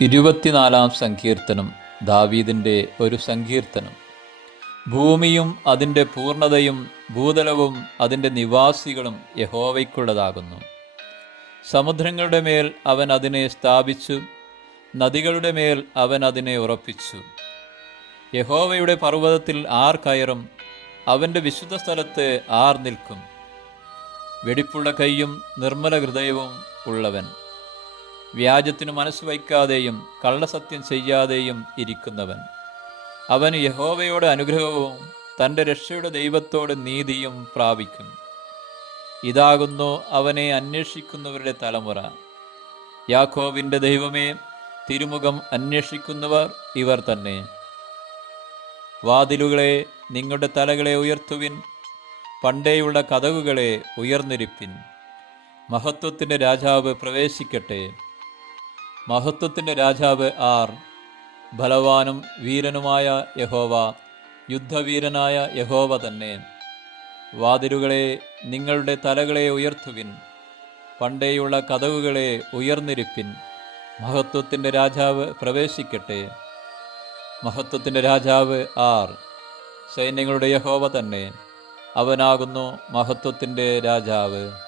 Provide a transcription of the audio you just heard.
ഇരുപത്തിനാലാം സങ്കീർത്തനം ദാവീദിന്റെ ഒരു സങ്കീർത്തനം. ഭൂമിയും അതിന്റെ പൂർണതയും ഭൂതലവും അതിന്റെ നിവാസികളും യഹോവയ്ക്കുള്ളതാകുന്നു. സമുദ്രങ്ങളുടെ മേൽ അവൻ അതിനെ സ്ഥാപിച്ചു നദികളുടെ മേൽ അവൻ അതിനെ ഉറപ്പിച്ചു. യഹോവയുടെ പർവതത്തിൽ ആർ കയറും അവന്റെ വിശുദ്ധ സ്ഥലത്ത് ആർ നിൽക്കും. വെടിപ്പുള്ള കൈയും നിർമ്മല ഹൃദയവും ഉള്ളവൻ. വ്യാജത്തിന് മനസ്സ് വയ്ക്കാതെയും കള്ളസത്യം ചെയ്യാതെയും ഇരിക്കുന്നവൻ. അവന് യഹോവയോട് അനുഗ്രഹവും തന്റെ രക്ഷയുടെ ദൈവത്തോട് നീതിയും പ്രാപിക്കും. ഇതാകുന്നു അവനെ അന്വേഷിക്കുന്നവരുടെ തലമുറ. യാക്കോവിന്റെ ദൈവമേ തിരുമുഖം അന്വേഷിക്കുന്നവർ ഇവർ തന്നെ. വാതിലുകളെ നിങ്ങളുടെ തലകളെ ഉയർത്തുവിൻ പണ്ടേയുള്ള കഥകുകളെ ഉയർന്നിരിപ്പിൻ. മഹത്വത്തിന്റെ രാജാവ് പ്രവേശിക്കട്ടെ. മഹത്വത്തിന്റെ രാജാവ് ആർ. ബലവാനും വീരനുമായ യഹോവ യുദ്ധവീരനായ യഹോവ തന്നെ. വാതിലുകളെ നിങ്ങളുടെ തലകളെ ഉയർത്തുവിൻ പണ്ടേയുള്ള കഥകുകളെ ഉയർന്നിരിപ്പിൻ. മഹത്വത്തിന്റെ രാജാവ് പ്രവേശിക്കട്ടെ. മഹത്വത്തിന്റെ രാജാവ് ആർ. സൈന്യങ്ങളുടെ യഹോവ തന്നെ. അവനാകുന്നു മഹത്വത്തിന്റെ രാജാവ്.